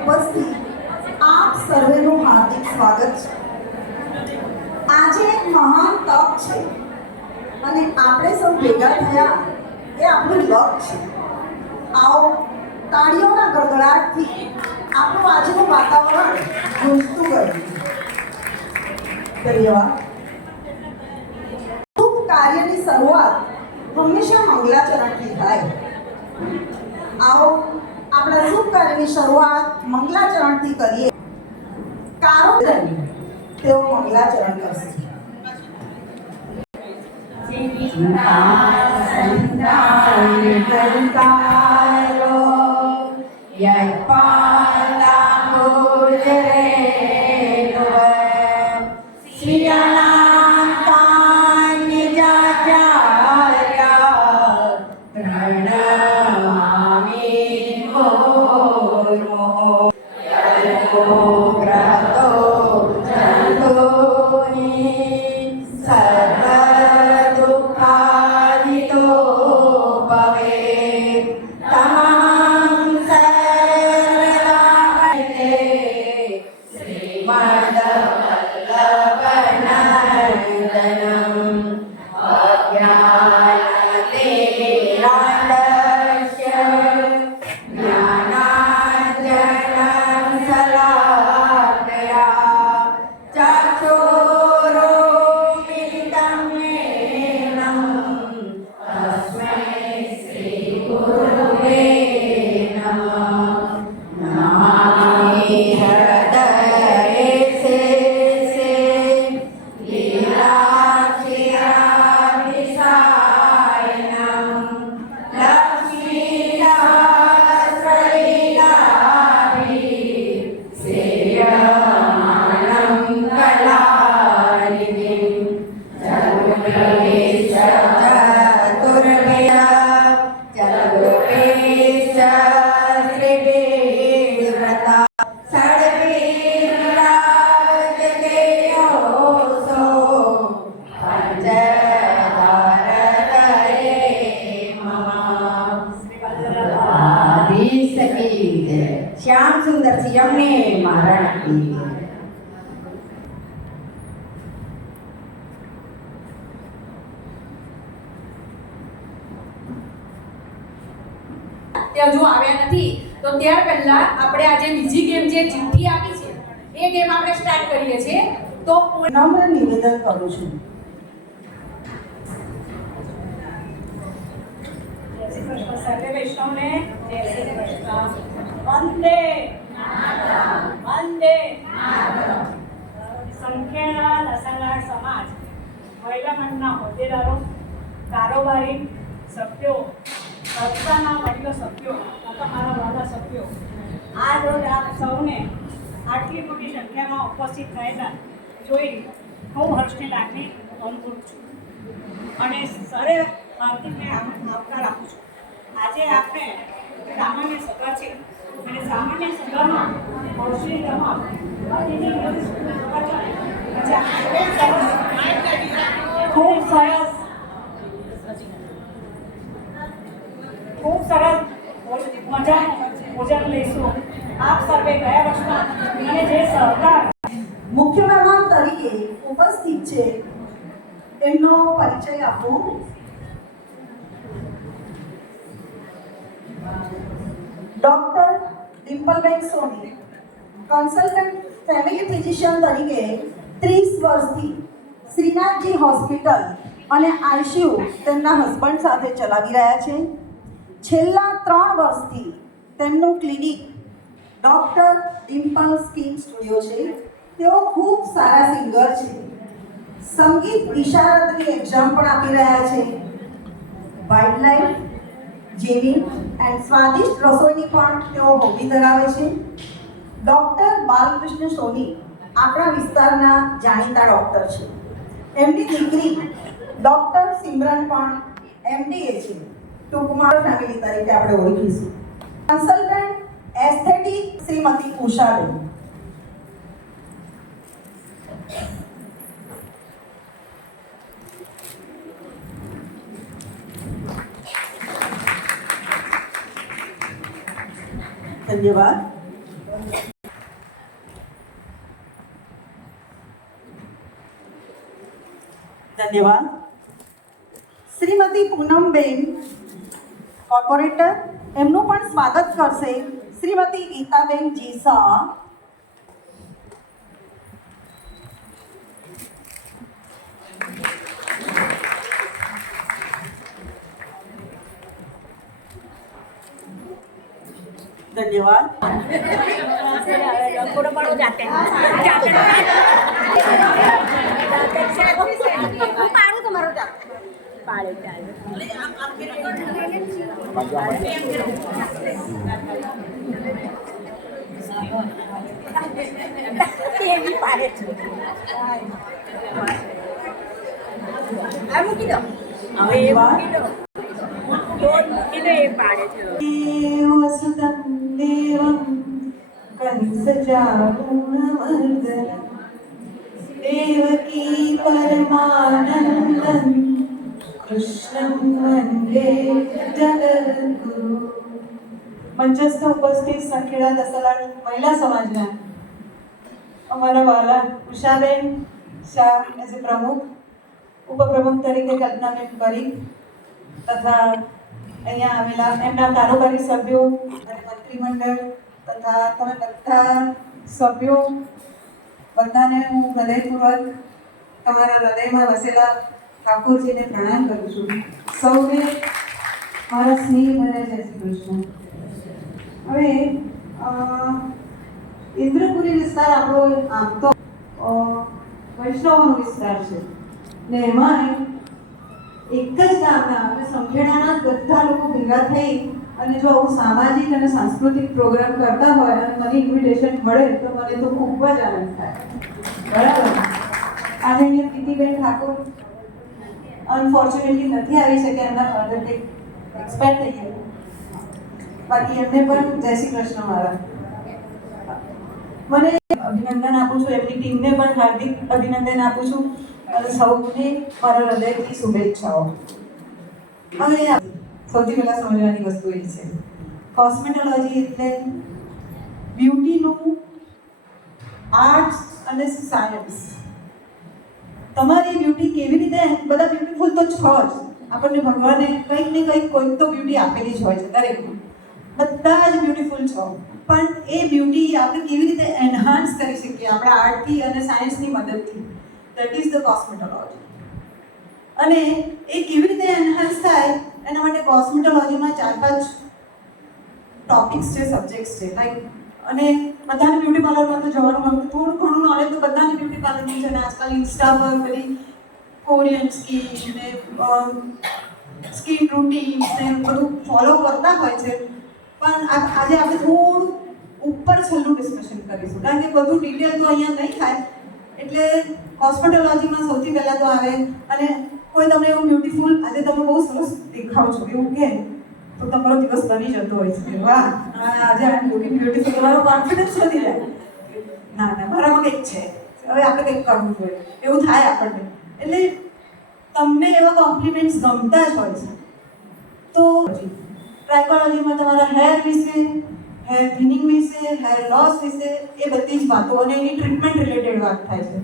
ઉપસ્થિત આપ સર્વેનું હાર્દિક સ્વાગત છે. આજે એક મહાન તક છે અને આપણે સૌ ભેગા થયા એ આપણું લક છે. આવો તાળીઓના ગડગડાટથી આપણું આજનું વાતાવરણ ગુંજતું ગયું. ધન્યવાદ. શુભ કાર્યની શરૂઆત હંમેશા મંગલાચરણથી થાય. આવો આપણા શુભ કાર્યની શરૂઆત મંગલાચરણથી કરીએ. કારો તેઓ મંગલાચરણ કરશે. श्याम सुंदर सी यमुने महाराज की હજુ આવ્યા નથી તો ત્યાર પહેલા આપણે આજે બીજી ગેમ જે ચિઠ્ઠી આપી છે એ ગેમ આપણે સ્ટાર્ટ કરીએ છીએ. તો નમ્ર નિવેદન કરું છું. સર્વે વૈષ્ણવને જય શ્રી કૃષ્ણ. વંદે વંદે સંખ્યાના લસણલાડ સમાજ મહિલા મંડળના હોદ્દેદારો, કારોબારી સભ્યો, સંસ્થાના વડીલો સભ્યો તથા મારા વાલા સભ્યો, આજ રોજ આપ સૌને આટલી મોટી સંખ્યામાં ઉપસ્થિત થયેલા જોઈ હું હર્ષની લાગણી અનુભવું છું અને સરે હાર્દિકને આવકાર આપું છું. આજે આપણે સામાન્ય સભા છે અને સામાન્ય સભામાં હર્ષની રમત ખૂબ સરસ મજાનું ભોજન લઈશું. આપ સર્વે ગયા વર્ષમાં અને જે સહકાર મુખ્ય મહેમાન તરીકે ઉપસ્થિત છે એમનો પરિચય આપો. ડોક્ટર ડિમ્પલબેન સોની કન્સલ્ટન્ટ ફેમિલી ફિઝિશિયન તરીકે 30 વર્ષથી શ્રીનાથજી હોસ્પિટલ અને આઈસીયુ તેમના હસબન્ડ સાથે ચલાવી રહ્યા છે. છેલ્લા 3 વર્ષથી તેમનું clinic doctor Dimple skin studio છે. તેઓ ખૂબ સારા સિંગર છે. સંગીત વિશારદની એક્ઝામ પણ આપી રહ્યા છે. વાઇલ્ડ લાઈફ, જીવિંગ એન્ડ સ્વાદિષ્ટ રસોઈની પણ તેઓ હોબી ધરાવે છે. ડોક્ટર બાલકૃષ્ણ સોની આપણા વિસ્તારના જાણીતા ડોક્ટર છે. એમની દીકરી ડોક્ટર સિમરન પણ એમડીએ છે. ટૂંકમાં ફેમિલી તરીકે આપણે ઓળખીશું. કન્સલ્ટન્ટ એસ્થેટિક શ્રીમતી ઉષાબેન. ધન્યવાદ. ધન્યવાદ. શ્રીમતી પૂનમબેન કોર્પોરેટર, એમનું પણ સ્વાગત કરશે શ્રીમતી ગીતાબેન જી શાહ. ધન્યવાદ. थोड़ा बड़ो जाते हैं पाड़ू तुम्हारो जाते पाड़े वसुतं देवं कंसचारूणमर्दनं देवकी परमानन्दं कृष्णं वन्दे जगद्गुरु. મંચસ્થ ઉપસ્થિત સંખેડા દસલાડ મહિલા સમાજના અમારા વાલા ઉષાબેન શાહ એઝ એ પ્રમુખ, ઉપપ્રમુખ તરીકે કલ્પનાબેન પરીખ તથા અહીંયા આવેલા એમના કારોબારી સભ્યો અને મંત્રીમંડળ તથા તમે બધા સભ્યો બધાને હું હૃદયપૂર્વક તમારા હૃદયમાં વસેલા ઠાકોરજીને પ્રણામ કરું છું. સૌને મારા સ્નેહ ભર્યા જય શ્રી કૃષ્ણ. હવે ઇન્દ્રપુરી વિસ્તાર આપણો આમ તો વૈષ્ણવનો વિસ્તાર છે ને એમાં એક જ ગામના આપણે સંખેડાના બધા લોકો ભેગા થઈ અને જો આવું સામાજિક અને સાંસ્કૃતિક પ્રોગ્રામ કરતા હોય અને મને ઇન્વિટેશન મળે તો મને તો ખૂબ જ આનંદ થાય. બરાબર. આજે અહીંયા પ્રીતિબેન ઠાકોર અનફોર્ચ્યુનેટલી નથી આવી શકે, એમના ફાધર કંઈક એક્સપાયર થઈ ગયા. બાકી એમને પણ જય શ્રી કૃષ્ણ મારા. મને અભિનંદન આપું છું, એમની ટીમને પણ હાર્દિક અભિનંદન આપું છું અને સૌને મારા હૃદયથી શુભેચ્છાઓ. હવે સૌથી પહેલા સમજવાની વસ્તુ એ છે, કોસ્મેટોલોજી એટલે બ્યુટીનું આર્ટ્સ અને સાયન્સ. તમારી બ્યુટી કેવી રીતે, બધા બ્યુટીફુલ તો છો જ, આપણને ભગવાને કંઈક ને કંઈક કોઈક તો બ્યુટી આપેલી જ હોય છે દરેકમાં, બધા જ બ્યુટીફુલ છો, પણ એ બ્યુટી આપણે કેવી રીતે એન્હાન્સ કરી શકીએ આપણા આર્ટથી અને સાયન્સની મદદથી, દેટ ઇઝ ધ કોસ્મેટોલોજી. અને એ કેવી રીતે એન્હાન્સ થાય એના માટે કોસ્મેટોલોજીમાં 4-5 ટોપિક્સ છે, સબ્જેક્ટ્સ છે. લાઈક અને બધાને બ્યુટી પાર્લરમાં તો જવાનું ગમતું, થોડું ઘણું નોલેજ તો બધાને બ્યુટી પાર્લરનું છે. અને આજકાલ ઇન્સ્ટા પર બધી કોરિયન સ્કીન ને સ્કીન રૂટીન્સ ને બધું ફોલો કરતા હોય છે. પણ આજે આપણે થોડું ઉપર છેલ્લું ડિસ્કશન કરીશું, કારણ કે બધું ડિટેલ તો અહીંયા નહીં થાય. એટલે હોસ્પિટોલોજીમાં સૌથી પહેલાં તો આવે અને કોઈ તમને એવું બ્યુટીફુલ, આજે તમે બહુ સરસ દેખાવ છો એવું કહે તો તમારો દિવસ બની જતો હોય છે. વાહ, આજે આ બ્યુટીફુલ, તમારો કોન્ફિડન્સ વધી જાય. ના ના, મારામાં કંઈક છે, હવે આપણે કંઈક કરવું જોઈએ એવું થાય આપણને. એટલે તમને એવા કોમ્પ્લિમેન્ટ્સ ગમતા જ હોય છે. તો ટ્રાઇકોલોજીમાં તમારા હેર વિશે, હેર થિનિંગ વિશે, હેર લોસ વિશે એ બધી જ વાતો અને એની ટ્રીટમેન્ટ રિલેટેડ વાત થાય છે.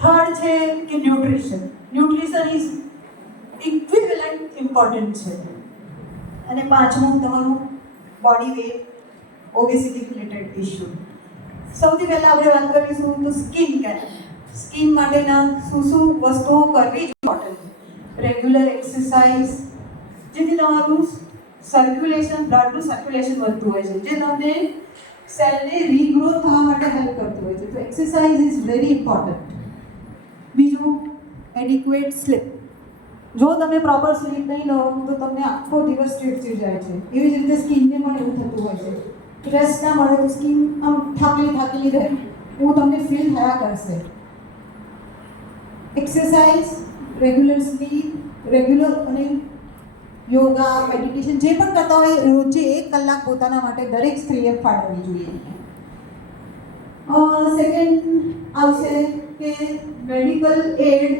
થર્ડ છે કે nutrition. Nutrition is equivalent important છે. અને પાંચમું તમારું body weight, obesity related issue. સૌથી પહેલાં આપણે વાત કરીશું તો સ્કિન કેર. સ્કિન માટેના શું શું વસ્તુઓ કરવી જ ઇમ્પોર્ટન્ટ છે. રેગ્યુલર એક્સરસાઇઝ, જેથી તમારું સર્ક્યુલેશન, બ્લડનું સર્ક્યુલેશન વધતું હોય છે, જે તમને સેલને રીગ્રો થવા માટે હેલ્પ કરતું હોય છે. તો એક્સરસાઇઝ ઇઝ વેરી ઇમ્પોર્ટન્ટ. બીજું, એડિક્વેટ સ્લીપ. જો તમે પ્રોપર સ્લીપ નહીં લો તો તમને આખો દિવસ ચીડચીડ જાય છે. એવી જ રીતે સ્કિનને પણ એવું થતું હોય છે. રેસ્ટ ના મળે તો સ્કિન આમ થાકેલી રહે એવું તમને ફીલ થયા કરશે. એક્સરસાઇઝ, રેગ્યુલર સ્લીપ, રેગ્યુલર અને યોગા, મેડિટેશન જે પણ કરતા હોય રોજે 1 કલાક પોતાના માટે દરેક સ્ત્રીએ ફાળવવી જોઈએ. સેકન્ડ આવશે કે મેડિકલ એડ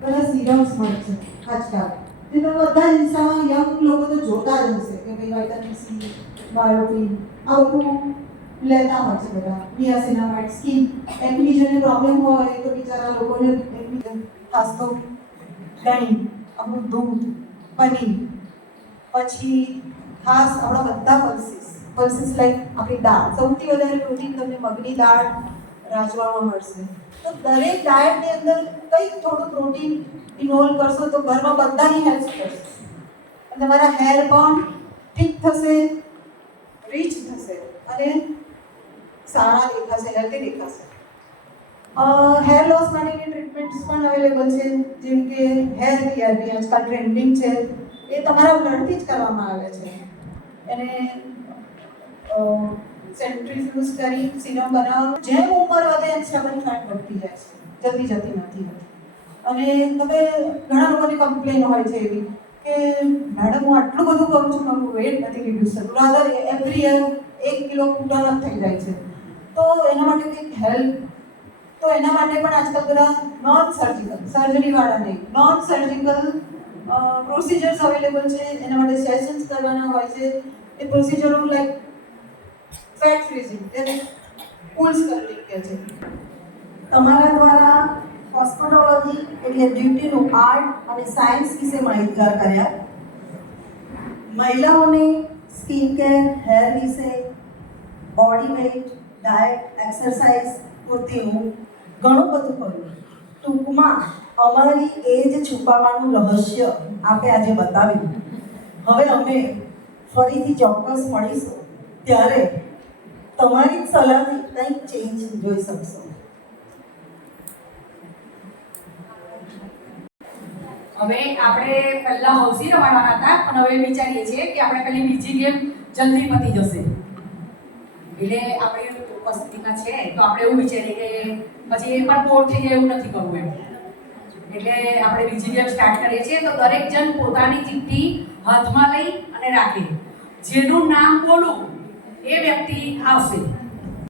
બધા સિરમ્સ મળે છે આજકાલ, જે તમે બધા જ ઇન્સ્ટામાં યંગ લોકો તો જોતા જ હશે કે ભાઈ વિટામિન સી, બાયોટીન, આ બધું લેતા હોય છે બધા નિયાસિનામાઇડ સ્કિન એક્નિઝનની પ્રોબ્લેમ હોય તો બિચારા લોકોને એક્નિઝન ખાસ તો દહીં આપણું દૂધ પનીર પછી ખાસ આપણા બધા પલ્સીસ લાઈક આપણી દાળ સૌથી વધારે પ્રોટીન તમને મગની દાળ રાજવામાં મળશે તો દરેક ડાયટની અંદર કંઈક થોડું પ્રોટીન ઇન્વોલ્વ કરશો તો ઘરમાં બધાની હેલ્પ કરશે અને તમારા હેર પણ ઠીક થશે રીચ થશે અને સારા દેખાશે હેલ્ધી દેખાશે હેર લોસ માટેની ટ્રીટમેન્ટ્સ પણ અવેલેબલ છે જેમ કે હેર થેરાપી આજકાલ ટ્રેન્ડિંગ છે એ તમારા બ્લડથી જ કરવામાં આવે છે એને સેન્ટ્રીફ્યુઝ કરી સિરમ બનાવવાનું જેમ ઉંમર વધે એમ સ્ટબલ ફેટ વધતી જાય છે જલ્દી જતી નથી અને તમે ઘણા લોકોની કમ્પ્લેન હોય છે એવી કે મેડમ હું આટલું બધું કરું છું મારું વેટ નથી રિડ્યુસ થતું રાધર એવરી યર 1 કિલો કુટાણ થઈ જાય છે તો એના માટે કંઈક હેલ્પ તો એના માટે પણ આજકાલ બધા નોન સર્જિકલ સર્જરીવાળા નહીં નોન સર્જિકલ પ્રોસિજર્સ અવેલેબલ છે એના માટે સેશન્સ કરવાના હોય છે એ પ્રોસિજરો લાઈક ફેટ ફ્રીઝિંગ એટલે કુલ્સ કરલિંગ કહે છે તમારા દ્વારા હોસ્પિટોલોજી એટલે બ્યુટીનું આર્ટ અને સાયન્સ વિશે માહિતગાર કર્યા મહિલાઓને સ્કિન કેર હેર વિશે બોડી વેઇટ ડાયટ એક્સરસાઇઝ પૂરતીનું ઘણું બધું કર્યું ટૂંકમાં અમારી એજ છુપાવવાનું રહસ્ય આપે આજે બતાવ્યું હવે અમે ફરીથી ચોક્કસ મળીશું ત્યારે તમારી જ સલાહથી કંઈક ચેન્જ જોઈ શકશો હવે આપણે પહેલા હૌસી રમાડવાના હતા પણ હવે વિચારીએ છીએ કે આપણે પેલી બીજી ગેમ જલ્દી પતી જશે એટલે આપણી ઉપસ્થિતિમાં છે તો આપણે એવું વિચારીએ કે પછી એ પણ બોર થઈ જાય એવું નથી કરવું એમ એટલે આપણે બીજી ગેમ સ્ટાર્ટ કરીએ છીએ તો દરેક જણ પોતાની ચિઠ્ઠી હાથમાં લઈ અને રાખે જેનું નામ બોલું એ વ્યક્તિ આવશે